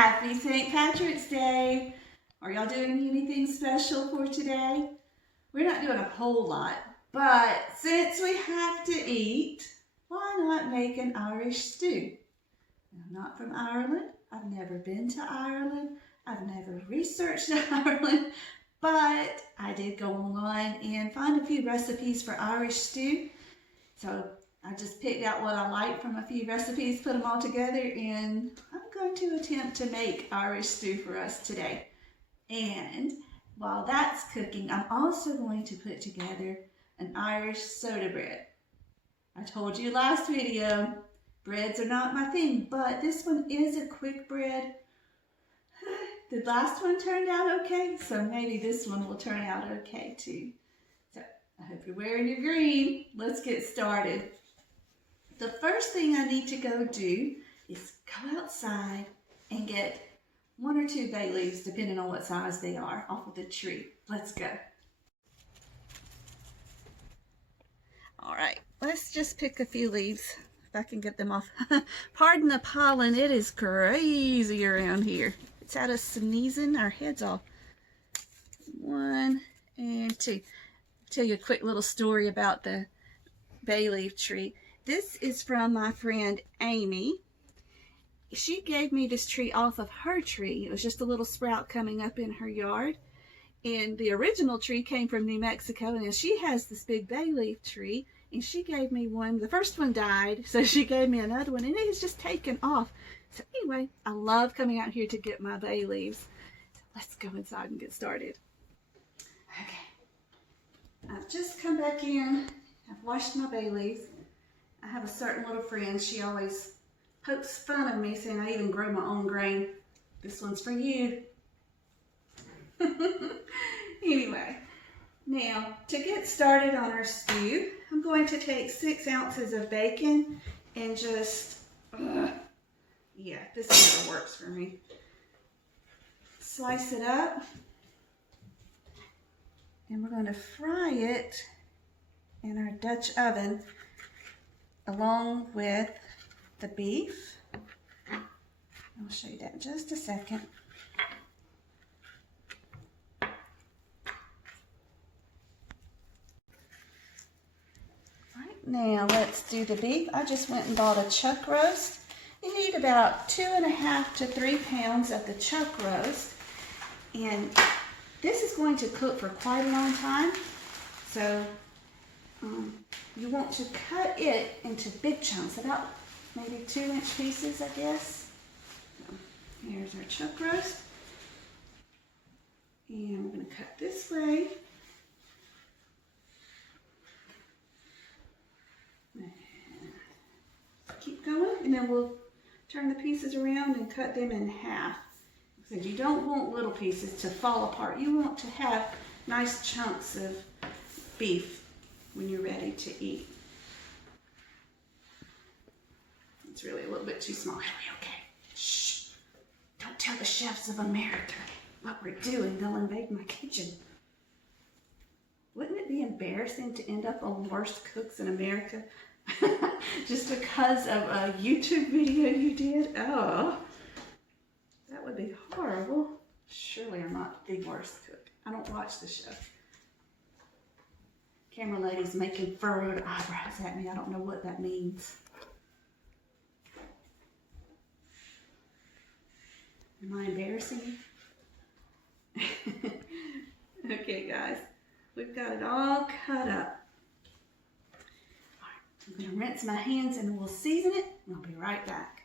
Happy St. Patrick's Day. Are y'all doing anything special for today? We're not doing a whole lot, but since we have to eat, why not make an Irish stew? I'm not from Ireland. I've never been to Ireland. I've never researched Ireland, but I did go online and find a few recipes for Irish stew. So I just picked out what I like from a few recipes, put them all together, and I'm going to attempt to make Irish stew for us today. And while that's cooking, I'm also going to put together an Irish soda bread. I told you last video, breads are not my thing, but this one is a quick bread. The last one turned out okay, so maybe this one will turn out okay too. So I hope you're wearing your green. Let's get started. The first thing I need to go do is go outside and get 1 or 2 bay leaves, depending on what size they are, off of the tree. Let's go. All right, let's just pick a few leaves, if I can get them off. Pardon the pollen, it is crazy around here. It's out of sneezing our heads off. 1 and 2. I'll tell you a quick little story about the bay leaf tree. This is from my friend Amy. She gave me this tree off of her tree. It was just a little sprout coming up in her yard. And the original tree came from New Mexico, and she has this big bay leaf tree, and she gave me one. The first one died, so she gave me another one, and it has just taken off. So anyway, I love coming out here to get my bay leaves. Let's go inside and get started. Okay. I've just come back in. I've washed my bay leaves. I have a certain little friend. She always pokes fun of me, saying I even grow my own grain. This one's for you. Anyway, now to get started on our stew, I'm going to take 6 ounces of bacon and just, yeah, this never works for me. Slice it up, and we're going to fry it in our Dutch oven along with the beef. I'll show you that in just a second. Right, now let's do the beef. I just went and bought a chuck roast. You need about 2.5 to 3 pounds of the chuck roast, and this is going to cook for quite a long time, so you want to cut it into big chunks, about maybe 2-inch pieces, I guess. So here's our chuck roast. And we're going to cut this way. And keep going, and then we'll turn the pieces around and cut them in half. Because you don't want little pieces to fall apart. You want to have nice chunks of beef when you're ready to eat. It's really a little bit too small. Are we okay? Shh. Don't tell the chefs of America what we're doing. They'll invade my kitchen. Wouldn't it be embarrassing to end up on Worst Cooks in America just because of a YouTube video you did? Oh, that would be horrible. Surely I'm not the worst cook. I don't watch the show. Camera lady's making furrowed eyebrows at me. I don't know what that means. Am I embarrassing you? Okay, guys. We've got it all cut up. All right, I'm going to rinse my hands and we'll season it, and I'll be right back.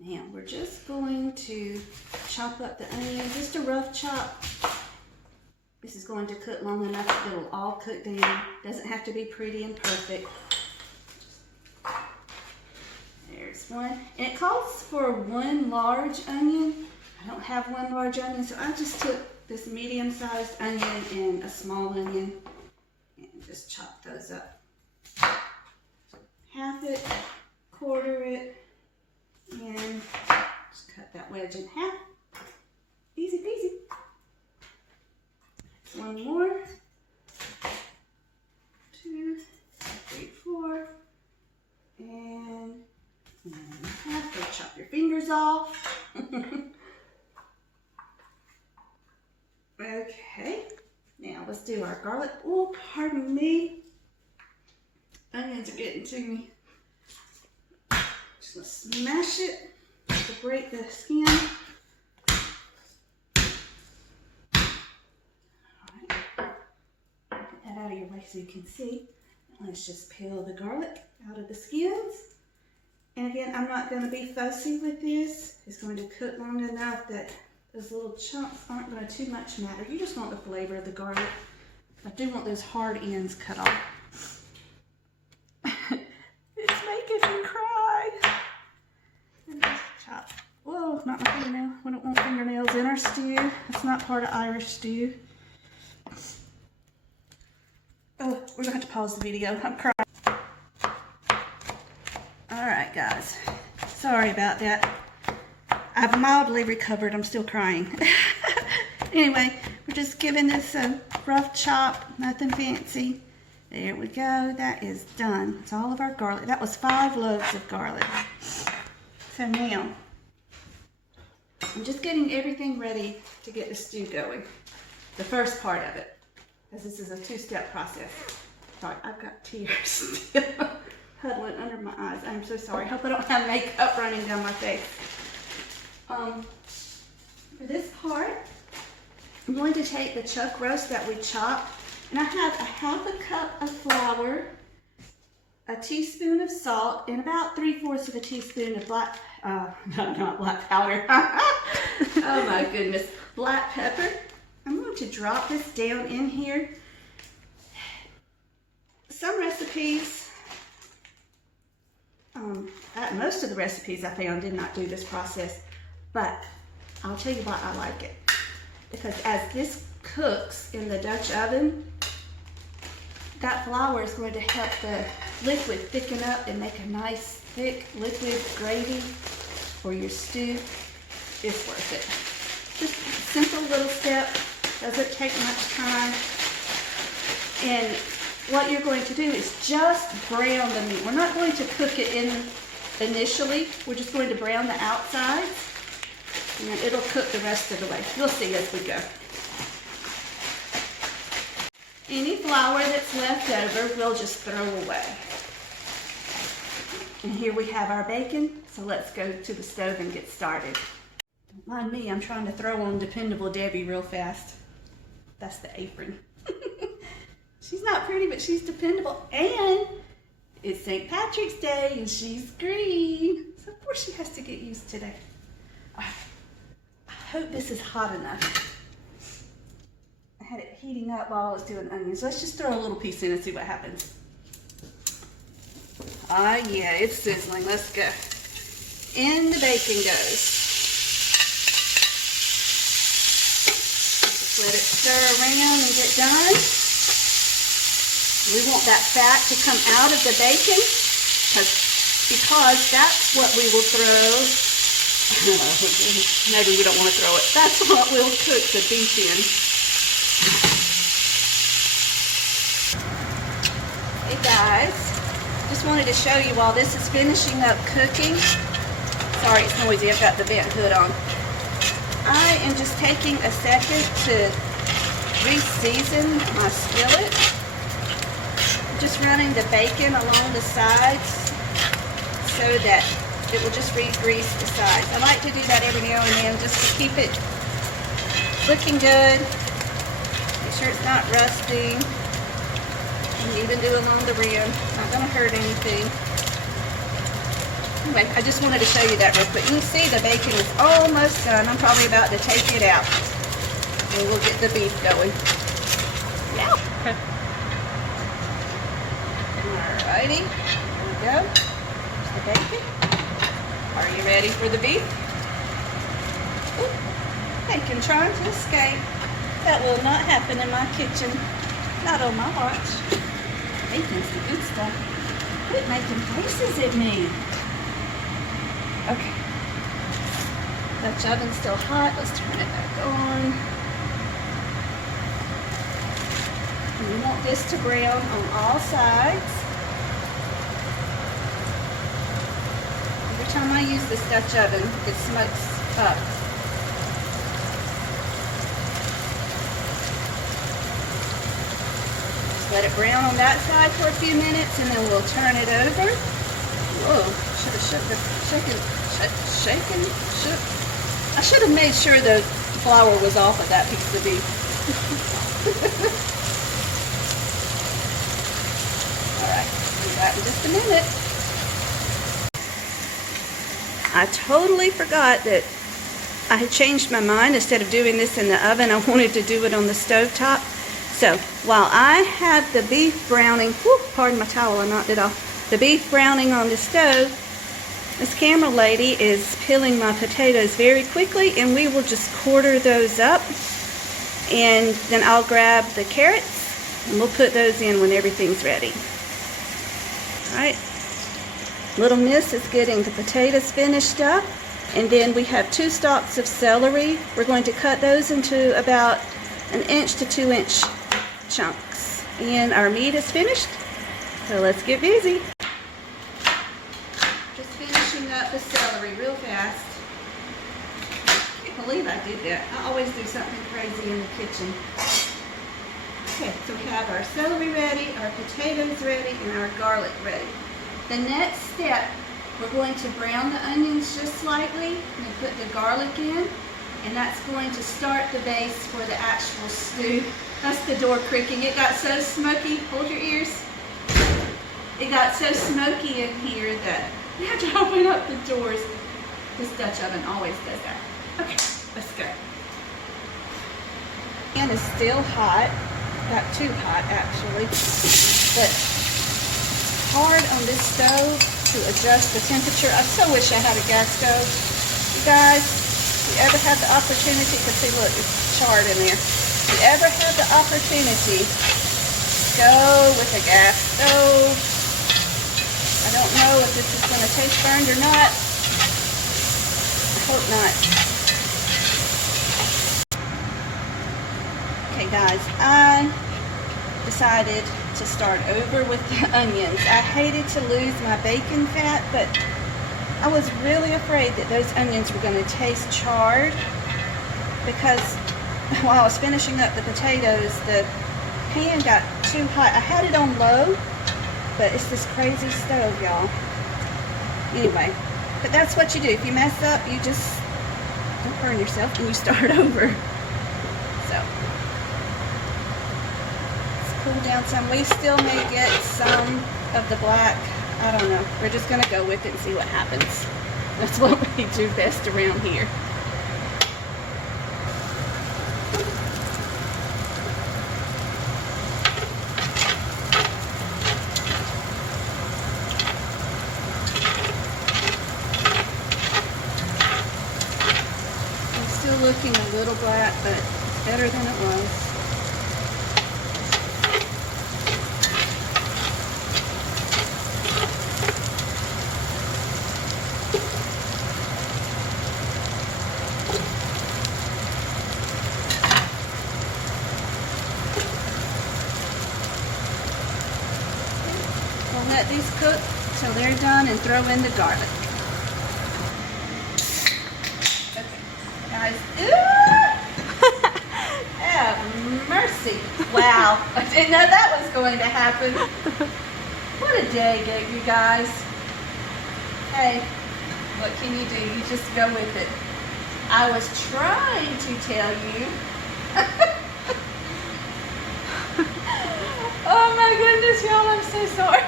Now, we're just going to chop up the onion, just a rough chop. This is going to cook long enough that it'll all cook down. Doesn't have to be pretty and perfect. There's one. And it calls for 1 large onion. I don't have 1 large onion, so I just took this medium-sized onion and a small onion and just chop those up. Half it, quarter it, and just cut that wedge in half. Easy peasy. 1 more, 2, 3, 4, and half. Chop your fingers off. Okay, now let's do our garlic. Oh, pardon me. Onions are getting to me. Just gonna smash it to break the skin. Alright, get that out of your way so you can see. Let's just peel the garlic out of the skins. And again, I'm not going to be fussy with this. It's going to cook long enough that those little chunks aren't going to too much matter. You just want the flavor of the garlic. I do want those hard ends cut off. It's making me cry. And just chop. Whoa, not my fingernail. We don't want fingernails in our stew. That's not part of Irish stew. Oh, we're going to have to pause the video. I'm crying. Alright guys, sorry about that. I've mildly recovered, I'm still crying. Anyway, we're just giving this a rough chop, nothing fancy. There we go, that is done. It's all of our garlic. That was 5 loaves of garlic. So now, I'm just getting everything ready to get the stew going. The first part of it, because this is a 2-step process. Sorry, I've got tears still huddling under my eyes. I'm so sorry. Hope I don't have makeup running down my face. For this part, I'm going to take the chuck roast that we chopped, and I have a 1/2 cup of flour, a teaspoon of salt, and about 3/4 of a teaspoon of black, not black powder. Oh my goodness, black pepper. I'm going to drop this down in here. Some recipes, most of the recipes I found did not do this process, but I'll tell you why I like it. Because as this cooks in the Dutch oven, that flour is going to help the liquid thicken up and make a nice thick liquid gravy for your stew. It's worth it. Just a simple little step, doesn't take much time. And what you're going to do is just brown the meat. We're not going to cook it in initially. We're just going to brown the outsides, and then it'll cook the rest of the way. You'll see as we go. Any flour that's left over, we'll just throw away. And here we have our bacon, so let's go to the stove and get started. Don't mind me, I'm trying to throw on Dependable Debbie real fast. That's the apron. She's not pretty, but she's dependable. And it's St. Patrick's Day, and she's green. So of course she has to get used to that. I hope this is hot enough. I had it heating up while I was doing onions. Let's just throw a little piece in and see what happens. Ah, yeah, it's sizzling. Let's go. In the bacon goes. Just let it stir around and get done. We want that fat to come out of the bacon because that's what we will throw. Maybe we don't want to throw it. That's what we'll cook the beef in. Hey guys, just wanted to show you while this is finishing up cooking. Sorry, it's noisy. I've got the vent hood on. I am just taking a second to re-season my skillet. Just running the bacon along the sides so that it will just re-grease the sides. I like to do that every now and then just to keep it looking good. Make sure it's not rusting. And even do along the rim. Not going to hurt anything. Anyway, I just wanted to show you that real quick. You can see the bacon is almost done. I'm probably about to take it out. And we'll get the beef going. Yeah. Alrighty, here we go. There's the bacon. Are you ready for the beef? Ooh, bacon trying to escape. That will not happen in my kitchen. Not on my watch. Bacon's the good stuff. Quit making faces at me. Okay. Dutch oven's still hot. Let's turn it back on. And you want this to brown on all sides. Every time I use this Dutch oven, it smokes up. Let it brown on that side for a few minutes, and then we'll turn it over. Whoa, I should have made sure the flour was off of that piece of beef. All right, do that in just a minute. I totally forgot that I had changed my mind. Instead of doing this in the oven, I wanted to do it on the stove top. So while I have the beef browning, pardon my towel, I knocked it off. The beef browning on the stove, this camera lady is peeling my potatoes very quickly, and we will just quarter those up. And then I'll grab the carrots, and we'll put those in when everything's ready. All right. Little Miss is getting the potatoes finished up. And then we have 2 stalks of celery. We're going to cut those into about 1 inch to 2 inch chunks. And our meat is finished, so let's get busy. Just finishing up the celery real fast. I can't believe I did that. I always do something crazy in the kitchen. Okay, so we have our celery ready, our potatoes ready, and our garlic ready. The next step, we're going to brown the onions just slightly and then put the garlic in, and that's going to start the base for the actual stew. That's the door creaking. It got so smoky. Hold your ears. It got so smoky in here that you have to open up the doors. This Dutch oven always does that. Okay, let's go. Pan is still hot. Not too hot actually, but hard on this stove to adjust the temperature. I so wish I had a gas stove. You guys, if you ever had the opportunity, because see, look, it's charred in there. If you ever had the opportunity, go with a gas stove. I don't know if this is going to taste burned or not. I hope not. Okay guys, I decided to start over with the onions. I hated to lose my bacon fat, but I was really afraid that those onions were going to taste charred, because while I was finishing up the potatoes, the pan got too hot. I had it on low, but it's this crazy stove, y'all. Anyway, but that's what you do. If you mess up, you just don't burn yourself and you start over. So cool down some. We still may get some of the black. I don't know. We're just going to go with it and see what happens. That's what we do best around here. It's still looking a little black, but it's better than it was. Let these cook till they're done and throw in the garlic. Okay, guys. Have mercy. Wow, I didn't know that was going to happen. What a day, you guys. Hey, what can you do? You just go with it. I was trying to tell you. Oh my goodness, y'all, I'm so sorry.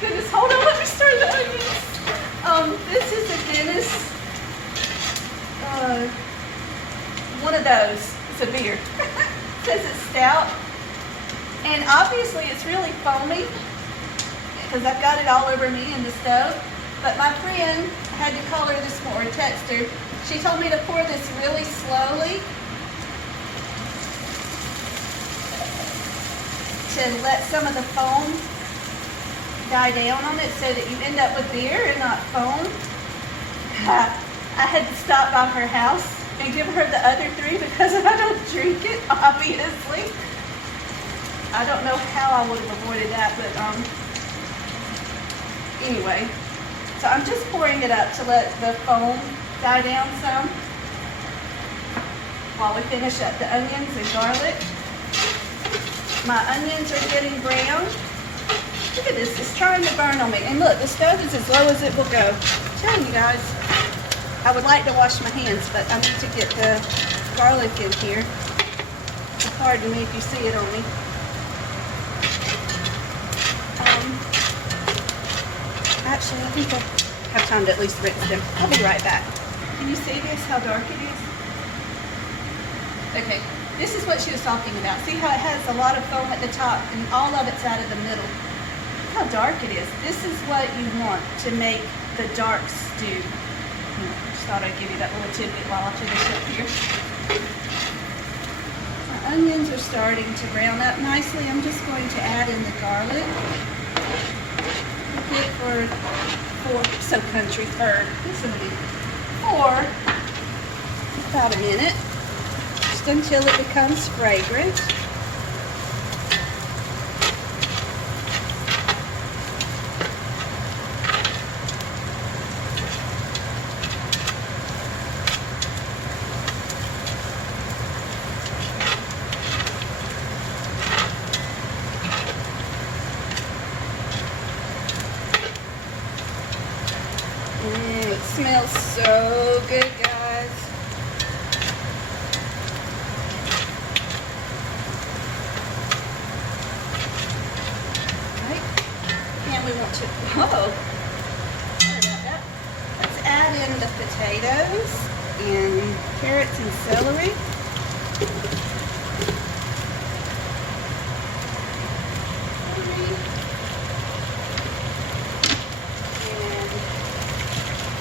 Goodness, hold on, let me stir the onions. This is a Guinness, one of those. It's a beer. It says it's stout. And obviously it's really foamy because I've got it all over me in the stove. But my friend, I had to call her this morning, text her. She told me to pour this really slowly to let some of the foam die down on it so that you end up with beer and not foam. I had to stop by her house and give her the other 3 because I don't drink it, obviously. I don't know how I would have avoided that, but anyway. So I'm just pouring it up to let the foam die down some while we finish up the onions and garlic. My onions are getting brown. Look at this, it's trying to burn on me. And look, the stove is as low as it will go. I'm telling you guys, I would like to wash my hands, but I need to get the garlic in here. Pardon me if you see it on me. Actually, I think I have time to at least rinse them. I'll be right back. Can you see this, how dark it is? Okay, this is what she was talking about. See how it has a lot of foam at the top and all of it's out of the middle. Look how dark it is. This is what you want to make the dark stew. Just thought I'd give you that little tidbit while I finish up here. My onions are starting to brown up nicely. I'm just going to add in the garlic. For 4, so country third. This is going to be 4, about a minute, just until it becomes fragrant. It smells so good, guys. Right? And we want to, sorry about that. Let's add in the potatoes and carrots and celery.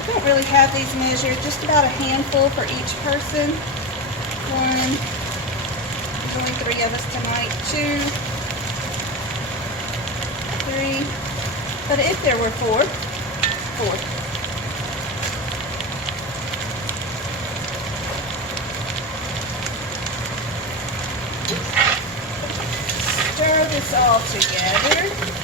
I don't really have these measured, just about a handful for each person. 1, there's only 3 of us tonight. 2, 3, but if there were 4, 4. Stir this all together.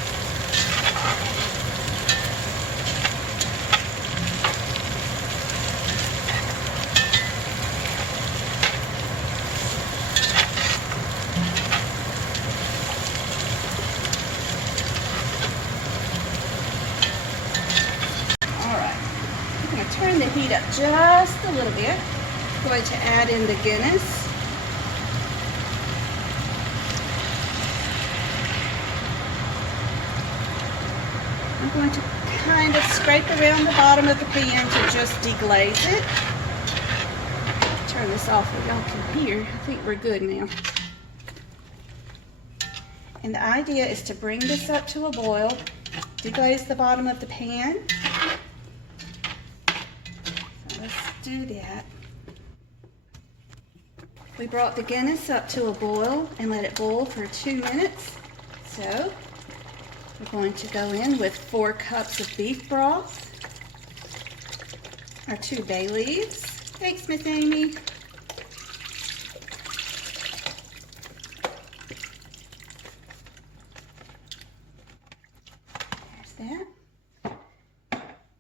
Turn the heat up just a little bit. I'm going to add in the Guinness. I'm going to kind of scrape around the bottom of the pan to just deglaze it. Turn this off so y'all can hear. I think we're good now. And the idea is to bring this up to a boil, deglaze the bottom of the pan. Do that. We brought the Guinness up to a boil and let it boil for 2 minutes. So we're going to go in with 4 cups of beef broth, our 2 bay leaves. Thanks, Miss Amy. There's that.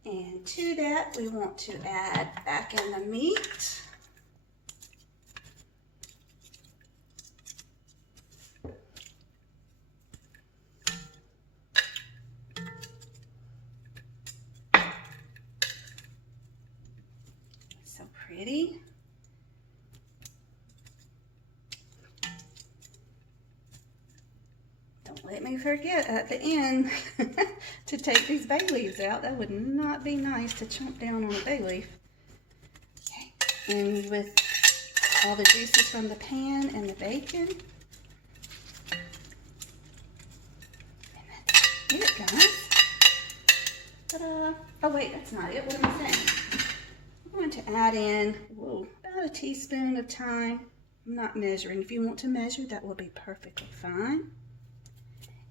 And to that, we want to add back in the meat. So pretty. Don't let me forget at the end to take these bay leaves out. That would not be nice to chomp down on a bay leaf. Okay. And with all the juices from the pan and the bacon. And that's it, guys. Ta-da. Oh wait, that's not it. What am I saying? I'm going to add in about a teaspoon of thyme. I'm not measuring. If you want to measure, that will be perfectly fine.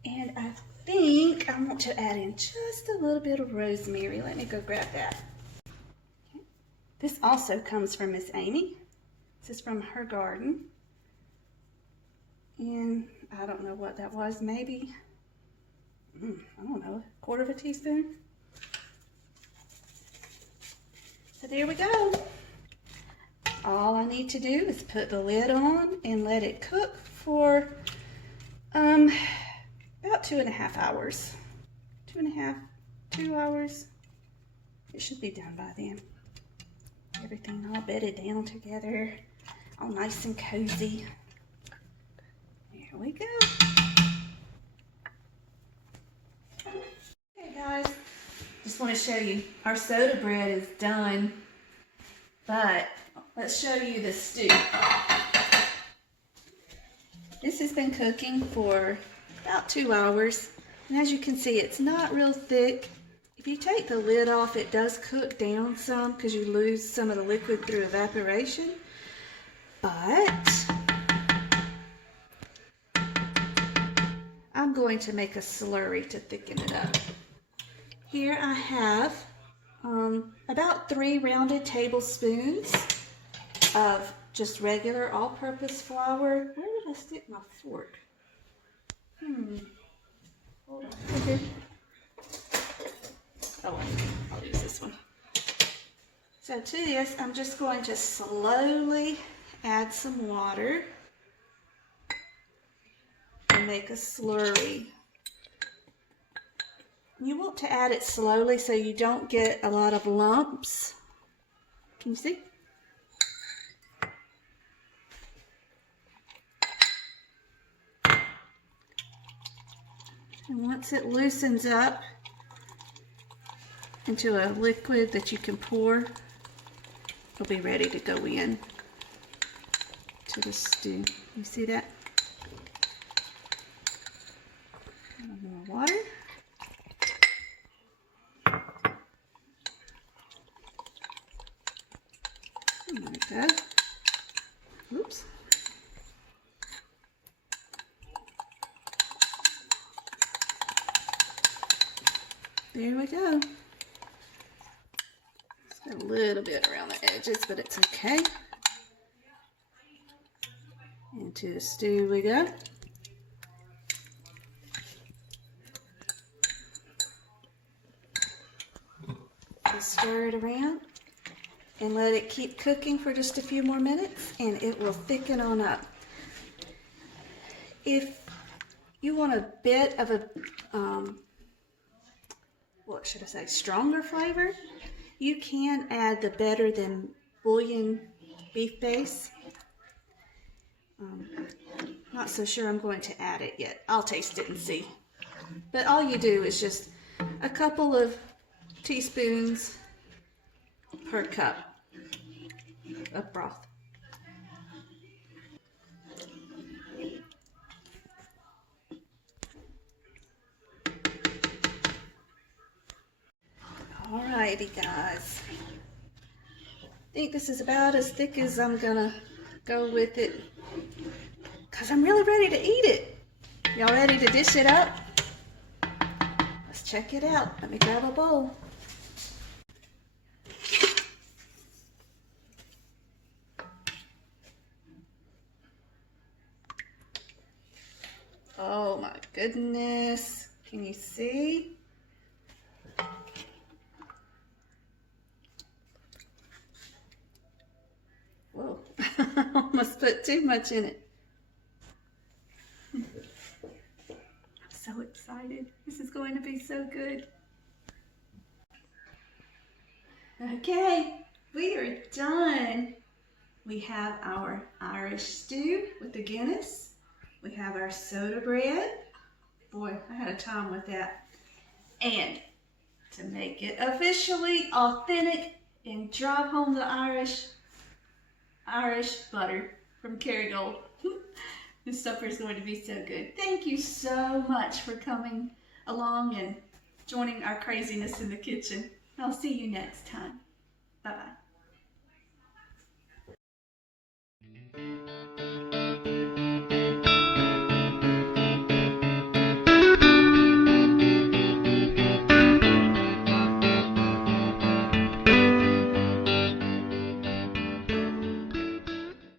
And I think I want to add in just a little bit of rosemary. Let me go grab that. Okay. This also comes from Miss Amy. This is from her garden. And I don't know what that was, maybe, I don't know, 1/4 teaspoon. So there we go. All I need to do is put the lid on and let it cook for about 2.5 hours. 2 hours. It should be done by then. Everything all bedded down together, all nice and cozy. There we go. Okay guys, just want to show you our soda bread is done, but let's show you the stew. This has been cooking for about 2 hours, and as you can see, it's not real thick. If you take the lid off, it does cook down some because you lose some of the liquid through evaporation. But I'm going to make a slurry to thicken it up. Here I have about 3 rounded tablespoons of just regular all-purpose flour. Where did I stick my fork? Hold on. Okay. Oh, I'll use this one. So to this, I'm just going to slowly add some water and make a slurry. You want to add it slowly so you don't get a lot of lumps. Can you see? And once it loosens up into a liquid that you can pour, it'll be ready to go in to the stew. You see that? A little more water. There we go. Oops. There we go. A little bit around the edges, but it's okay. Into the stew we go. Just stir it around and let it keep cooking for just a few more minutes, and it will thicken on up. If you want a bit of a, what should I say, stronger flavor, you can add the Better Than Bouillon beef base. Not so sure I'm going to add it yet. I'll taste it and see. But all you do is just a couple of teaspoons per cup of broth. Alrighty guys, I think this is about as thick as I'm gonna go with it because I'm really ready to eat it. Y'all ready to dish it up? Let's check it out. Let me grab a bowl. Oh my goodness, can you see? Whoa, almost put too much in it. I'm so excited. This is going to be so good. Okay, we are done. We have our Irish stew with the Guinness. We have our soda bread. Boy, I had a time with that. And to make it officially authentic and drive home the Irish butter from Kerrygold. This supper is going to be so good. Thank you so much for coming along and joining our craziness in the kitchen. I'll see you next time. Bye-bye.